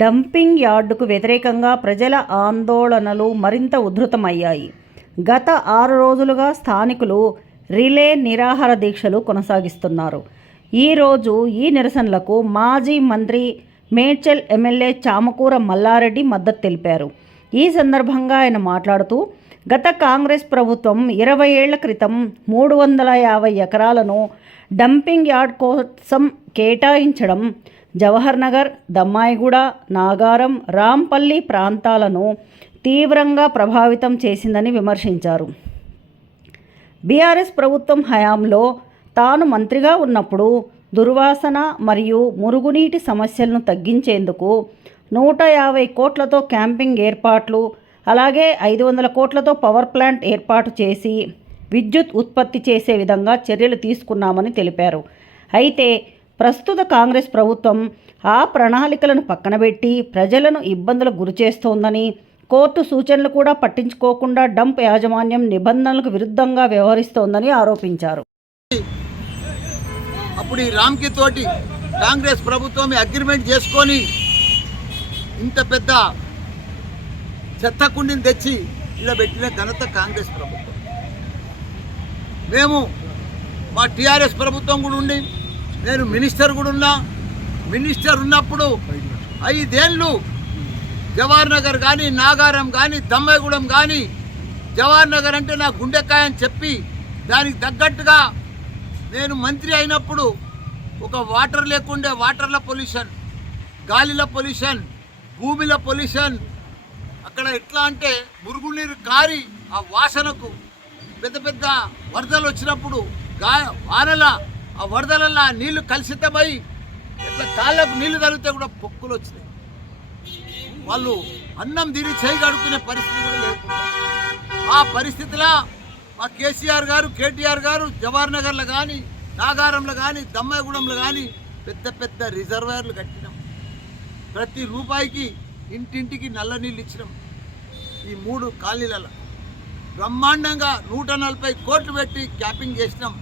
Dumping యార్డుకు వ్యతిరేకంగా ప్రజల ఆందోళనలు మరింత ఉధృతమయ్యాయి. గత 6 రోజులుగా స్థానికులు రిలే నిరాహార దీక్షలు కొనసాగిస్తున్నారు. ఈరోజు ఈ నిరసనలకు మాజీ మంత్రి మేడ్చల్ ఎమ్మెల్యే చామకూర మల్లారెడ్డి మద్దతు తెలిపారు. ఈ సందర్భంగా ఆయన మాట్లాడుతూ, గత కాంగ్రెస్ ప్రభుత్వం 20 ఏళ్ల క్రితం 350 ఎకరాలను డంపింగ్ యార్డ్ కోసం కేటాయించడం జవహర్ నగర్, దమ్మాయిగూడ, నాగారం, రాంపల్లి ప్రాంతాలను తీవ్రంగా ప్రభావితం చేసిందని విమర్శించారు. బీఆర్ఎస్ ప్రభుత్వం హయాంలో తాను మంత్రిగా ఉన్నప్పుడు దుర్వాసన మరియు మురుగునీటి సమస్యలను తగ్గించేందుకు 150 కోట్లతో క్యాంపింగ్ ఏర్పాట్లు, అలాగే 500 కోట్లతో పవర్ ప్లాంట్ ఏర్పాటు చేసి విద్యుత్ ఉత్పత్తి చేసే విధంగా చర్యలు తీసుకున్నామని తెలిపారు. అయితే ప్రస్తుత కాంగ్రెస్ ప్రభుత్వం ఆ ప్రణాళికలను పక్కనబెట్టి ప్రజలను ఇబ్బందులకు గురిచేస్తోందని, కోర్టు సూచనలు కూడా పట్టించుకోకుండా డంప్ యాజమాన్యం నిబంధనలకు విరుద్ధంగా వ్యవహరిస్తోందని ఆరోపించారు. అప్పుడు ఈ రామ్కి తోటి కాంగ్రెస్ ప్రభుత్వం అగ్రిమెంట్ చేసుకొని ఇంత పెద్ద చెత్త కుండిని తెచ్చి ఇలా పెట్టిన ఘనత కాంగ్రెస్ ప్రభుత్వం. మేము మా టీఆర్ఎస్ ప్రభుత్వం కూడా ఉండి, నేను మినిస్టర్ కూడా ఉన్నా. మినిస్టర్ ఉన్నప్పుడు 5 ఏళ్ళు జవహర్ నగర్ కానీ, నాగారం కానీ, దమ్మాయిగూడెం కానీ, జవహర్ నగర్ అంటే నా గుండెకాయ అని చెప్పి దానికి తగ్గట్టుగా నేను మంత్రి అయినప్పుడు ఒక వాటర్ లేకుండే వాటర్ల పొల్యూషన్, గాలిలో పొల్యూషన్, భూమిలో పొల్యూషన్, అక్కడ ఎట్లా అంటే మురుగునీరు కారి ఆ వాసనకు పెద్ద పెద్ద వరదలు వచ్చినప్పుడు వానల ఆ వరదలలో నీళ్లు కలుషితమై ఎట్లా కాళ్ళకు నీళ్లు తగిలితే కూడా పొక్కులు వచ్చినాయి. వాళ్ళు అన్నం తిని చేయి కడుక్కునే పరిస్థితి కూడా లేకుండా ఆ పరిస్థితిలో మా కేసీఆర్ గారు, కేటీఆర్ గారు జవహర్ నగర్లో కానీ, నాగారంలో కానీ, దమ్మాయిగూడెంలో కానీ పెద్ద పెద్ద రిజర్వాయర్లు కట్టినాం. ప్రతి రూపాయికి ఇంటింటికి నల్ల నీళ్ళు ఇచ్చినాం. ఈ 3 కాలనీలలో బ్రహ్మాండంగా 140 కోట్లు పెట్టి క్యాపింగ్ చేసినాం.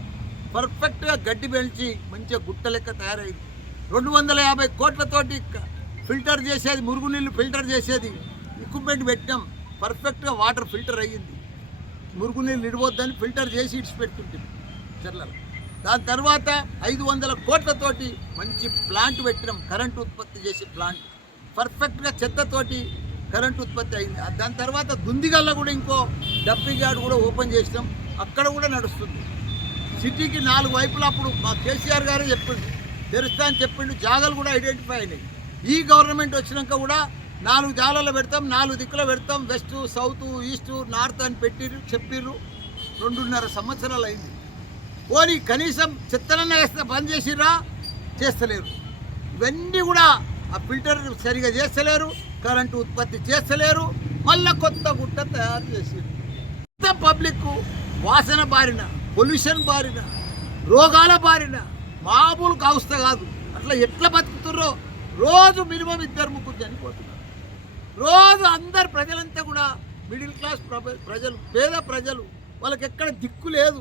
పర్ఫెక్ట్గా గడ్డి పెంచి మంచిగా గుట్ట లెక్క తయారైంది. 250 కోట్లతోటి ఫిల్టర్ చేసేది, మురుగునీళ్ళు ఫిల్టర్ చేసేది ఎక్విప్మెంట్ పెట్టినాం. పర్ఫెక్ట్గా వాటర్ ఫిల్టర్ అయ్యింది. మురుగునీళ్ళు నిడిపోద్దని ఫిల్టర్ చేసి ఇడిచిపెడుతుంటుంది చెర్లలో. దాని తర్వాత 500 కోట్లతోటి మంచి ప్లాంట్ పెట్టినాం, కరెంటు ఉత్పత్తి చేసే ప్లాంట్. పర్ఫెక్ట్గా చెత్తతోటి కరెంటు ఉత్పత్తి అయింది. దాని తర్వాత దుందిగల్లో కూడా ఇంకో డంపింగ్ యార్డ్ కూడా ఓపెన్ చేసినాం. అక్కడ కూడా నడుస్తుంది. సిటీకి 4 వైపులా అప్పుడు మా కేసీఆర్ గారే చెప్పిండు, తెరుస్తా అని చెప్పిండు. జాగాలు కూడా ఐడెంటిఫై అయినాయి. ఈ గవర్నమెంట్ వచ్చినాక కూడా 4 జాగాలలో పెడతాం, 4 దిక్కులో పెడతాం. వెస్ట్, సౌత్, ఈస్ట్, నార్త్ అని చెప్పిర్రు. 2.5 సంవత్సరాలు అయింది. పోనీ కనీసం చెత్తనన్నా వేస్తే బంద్ చేసిర్రా? చేస్తలేరు. ఇవన్నీ కూడా ఆ ఫిల్టర్ సరిగా చేస్తలేరు, కరెంటు ఉత్పత్తి చేస్తలేరు. మళ్ళీ కొత్త గుట్ట తయారు చేసిర్రు. కొత్త పబ్లిక్ వాసన బారిన, పొల్యూషన్ బారిన, రోగాల బారిన, మామూలు కావస్థ కాదు. అట్లా ఎట్లా బతుకుతుర్రో రోజు మినిమం 2-3 చనిపోతున్నారు. రోజు అందరు ప్రజలంతా కూడా మిడిల్ క్లాస్ ప్రజలు, పేద ప్రజలు, వాళ్ళకి ఎక్కడ దిక్కు లేదు.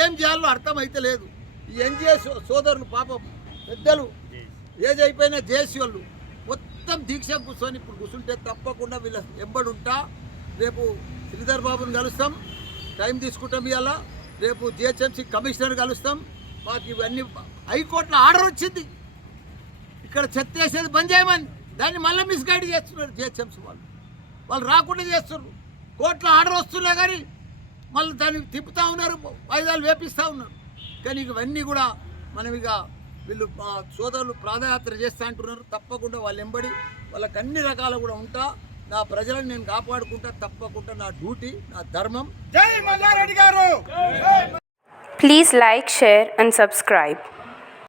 ఏం చేయాలో అర్థమైతే లేదు. ఈ ఎన్జిఓ సోదరులు పాపం పెద్దలు ఏజ్ అయిపోయిన జేసీ వాళ్ళు మొత్తం దీక్ష కూర్చొని ఇప్పుడు కూర్చుంటే తప్పకుండా వీళ్ళ ఎంబడుంటా. రేపు శ్రీధర్ బాబుని కలుస్తాం, టైం తీసుకుంటాం. ఇవాళ రేపు జిహెచ్ఎంసీ కమిషనర్ కలుస్తాం. మాకు ఇవన్నీ హైకోర్టులో ఆర్డర్ వచ్చింది, ఇక్కడ చెత్త వేసేది బంద్ చేయమని. దాన్ని మళ్ళీ మిస్గైడ్ చేస్తున్నారు జిహెచ్ఎంసీ వాళ్ళు రాకుండా చేస్తున్నారు. కోర్టులో ఆర్డర్ వస్తున్నా కానీ మళ్ళీ దాన్ని తిప్పుతూ ఉన్నారు, వాయిదాలు వేపిస్తూ ఉన్నారు. కానీ ఇవన్నీ కూడా మనం వీళ్ళు మా సోదరులు పాదయాత్ర చేస్తూ అంటున్నారు. తప్పకుండా వాళ్ళు ఎంబడి వాళ్ళకి అన్ని రకాలు కూడా ఉంటా. నా ప్రజలను నేను కాపాడుకుంటా. తప్పకుండా నా డ్యూటీ, నా ధర్మం. జై మల్లారెడ్డి గారు. Please like, share and subscribe.